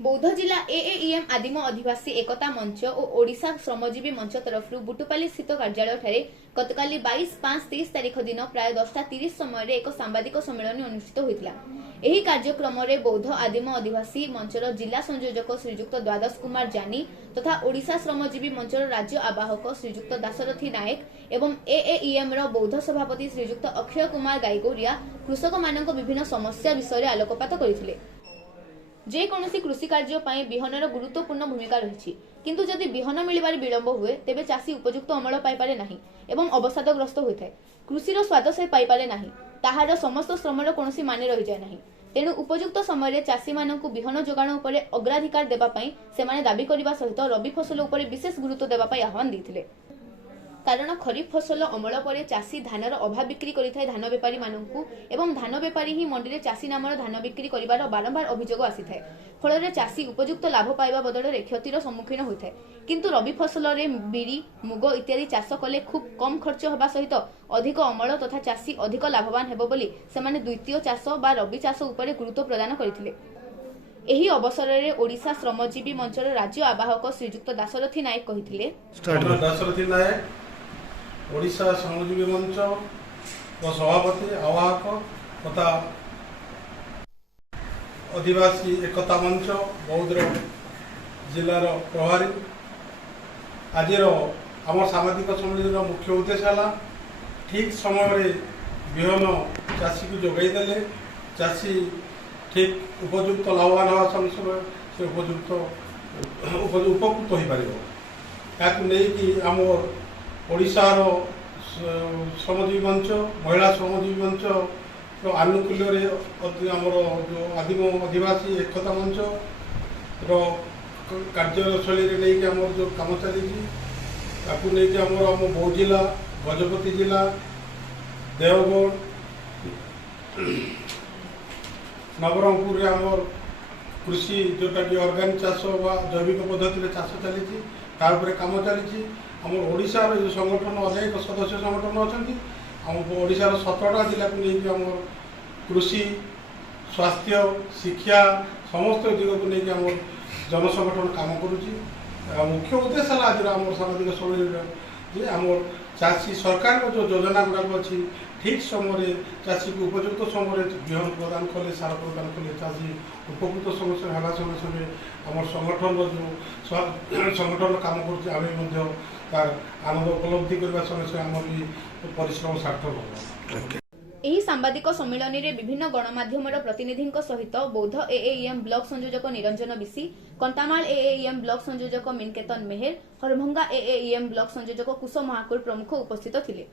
बौद्ध जिला एएईएम आदिम आदिवासी एकता मंच और ओडिशा श्रमजीवी मंच तरफ बुटुपाली स्थित कार्यालय ठारे गतकाली 22/5/23 तारिख दिन प्राय 10:30 समय एक सांबादिक सम्मेलन अनुष्ठित होता। ଏହି କାର୍ଯ୍ୟକ୍ରମରେ ବୌଦ୍ଧ ଆଦିମ ଆଦିବାସୀ ମଞ୍ଚର ଜିଲ୍ଲା ସଂଯୋଜକ ଶ୍ରୀଯୁକ୍ତ ଦ୍ୱାଦଶ କୁମାର ଜାନି ତଥା ଓଡ଼ିଶା ଶ୍ରମଜୀବୀ ମଞ୍ଚର ରାଜ୍ୟ ଆବାହକ ଶ୍ରୀଯୁକ୍ତ ଦାଶରଥୀ ନାୟକ ଏବଂ ଏଏଇଏମ୍ ର ବୌଦ୍ଧ ସଭାପତି ଶ୍ରୀଯୁକ୍ତ ଅକ୍ଷୟ କୁମାର ଗାଇଗୋରିଆ କୃଷକମାନଙ୍କ ବିଭିନ୍ନ ସମସ୍ୟା ବିଷୟରେ ଆଲୋକପାତ କରିଥିଲେ। ଯେକୌଣସି କୃଷି କାର୍ଯ୍ୟ ପାଇଁ ବିହନର ଗୁରୁତ୍ୱପୂର୍ଣ୍ଣ ଭୂମିକା ରହିଛି, କିନ୍ତୁ ଯଦି ବିହନ ମିଳିବାରେ ବିଳମ୍ବ ହୁଏ ତେବେ ଚାଷୀ ଉପଯୁକ୍ତ ଅମଳ ପାଇପାରେ ନାହିଁ ଏବଂ ଅବସାଦଗ୍ରସ୍ତ ହୋଇଥାଏ। କୃଷିର ସ୍ୱାଦ ସେ ପାଇପାରେ ନାହିଁ, ତାହାର ସମସ୍ତ ଶ୍ରମର କୌଣସି ମାନେ ରହିଯାଏ ନାହିଁ। ତେଣୁ ଉପଯୁକ୍ତ ସମୟରେ ଚାଷୀମାନଙ୍କୁ ବିହନ ଯୋଗାଣ ଉପରେ ଅଗ୍ରାଧିକାର ଦେବା ପାଇଁ ସେମାନେ ଦାବି କରିବା ସହିତ ରବି ଫସଲ ଉପରେ ବିଶେଷ ଗୁରୁତ୍ୱ ଦେବା ପାଇଁ ଆହ୍ୱାନ ଦେଇଥିଲେ। କାରଣ ଖରିଫ ଫସଲ ଅମଳ ପରେ ଚାଷୀ ଧାନର ଅଭାବ ବିକ୍ରି କରିଥାଏ ଧାନ ବେପାରୀ ମାନଙ୍କୁ ଏବଂ ଧାନ ବେପାରୀ ହିଁ ମଣ୍ଡିରେ ଚାଷୀ ନାମର ଧାନ ବିକ୍ରି କରିବାର ବାରମ୍ବାର ଅଭିଯୋଗ ଆସିଥାଏ। ଫଳରେ ଚାଷୀ ଉପଯୁକ୍ତ ଲାଭ ପାଇବା ବଦଳରେ କ୍ଷତିର ସମ୍ମୁଖୀନ ହୋଇଥାଏ। କିନ୍ତୁ ରବି ଫସଲରେ ବିରି, ମୁଗ ଇତ୍ୟାଦି ଚାଷ କଲେ ଖୁବ୍ କମ୍ ଖର୍ଚ୍ଚ ହେବା ସହିତ ଅଧିକ ଅମଳ ତଥା ଚାଷୀ ଅଧିକ ଲାଭବାନ ହେବ ବୋଲି ସେମାନେ ଦ୍ୱିତୀୟ ଚାଷ ବା ରବି ଚାଷ ଉପରେ ଗୁରୁତ୍ୱ ପ୍ରଦାନ କରିଥିଲେ। ଏହି ଅବସରରେ ଓଡ଼ିଶା ଶ୍ରମଜୀବୀ ମଞ୍ଚର ରାଜ୍ୟ ଆବାହକ ଶ୍ରୀଯୁକ୍ତ ଦାଶରଥୀ ନାୟକ କହିଥିଲେ, ଦାଶରଥୀ ନାୟକ ଓଡ଼ିଶା ଶ୍ରମଜୀବୀ ମଞ୍ଚ ସଭାପତି ଆବାହକ ତଥା आदिवासी एकता मंच बौद्ध जिलार प्रभारी आज आम सामाजिक सम्मेलन मुख्य उद्देश्य है ठीक समय विहन चाषी को जोगाईदे चाषी ठीक उपयुक्त लाभवान हवा संगे से उपयुक्त उपकृत हो पार या आम ओडार श्रमजीवी मंच महिला श्रमजीवी मंच आनुकूल्य आमर जो आदिम आदिवासी एकता मंच कार्यशैली नहीं आम जो कम चली आम बौद्ध जिला गजपति जिला देवगढ़ नवरंगपुर आम कृषि जोटा कि ऑर्गेनिक चाष जैविक पद्धति चाष चली कम चली आम ओडार जो संगठन अनेक सदस्य संगठन अच्छा आम ओडार 17टा जिला को लेकिन आम कृषि स्वास्थ्य शिक्षा समस्त दिग को लेकिन आम जनसंगठन काम करुच्ची मुख्य उद्देश्य है आज आम सामाजिक सम्मेलन जे आम चाषी सरकार जो योजना गुड़ाक अच्छी ठीक समय चाषी को उपयुक्त समय विहन प्रदान कले सार प्रदान कले चाषी उपकृत समस्या होगा संगे संगे आम संगठन जो संगठन काम कर आनंद उपलब्धि करने संगे संगे आम भी परिश्रम सार्थक होगा। ଏହି ସାମ୍ବାଦିକ ସମ୍ମିଳନୀରେ ବିଭିନ୍ନ ଗଣମାଧ୍ୟମର ପ୍ରତିନିଧିଙ୍କ ସହିତ ବୌଦ୍ଧ ଏଏଇଏମ୍ ବ୍ଲକ ସଂଯୋଜକ ନିରଞ୍ଜନ ବିଶି, କଣ୍ଟାମାଳ ଏଏଇଏମ୍ ବ୍ଲକ ସଂଯୋଜକ ମିନକେତନ ମେହେର, ହରଭଙ୍ଗା ଏଏଇଏମ୍ ବ୍ଲକ ସଂଯୋଜକ କୁଶ ମହାକୁର ପ୍ରମୁଖ ଉପସ୍ଥିତ ଥିଲେ।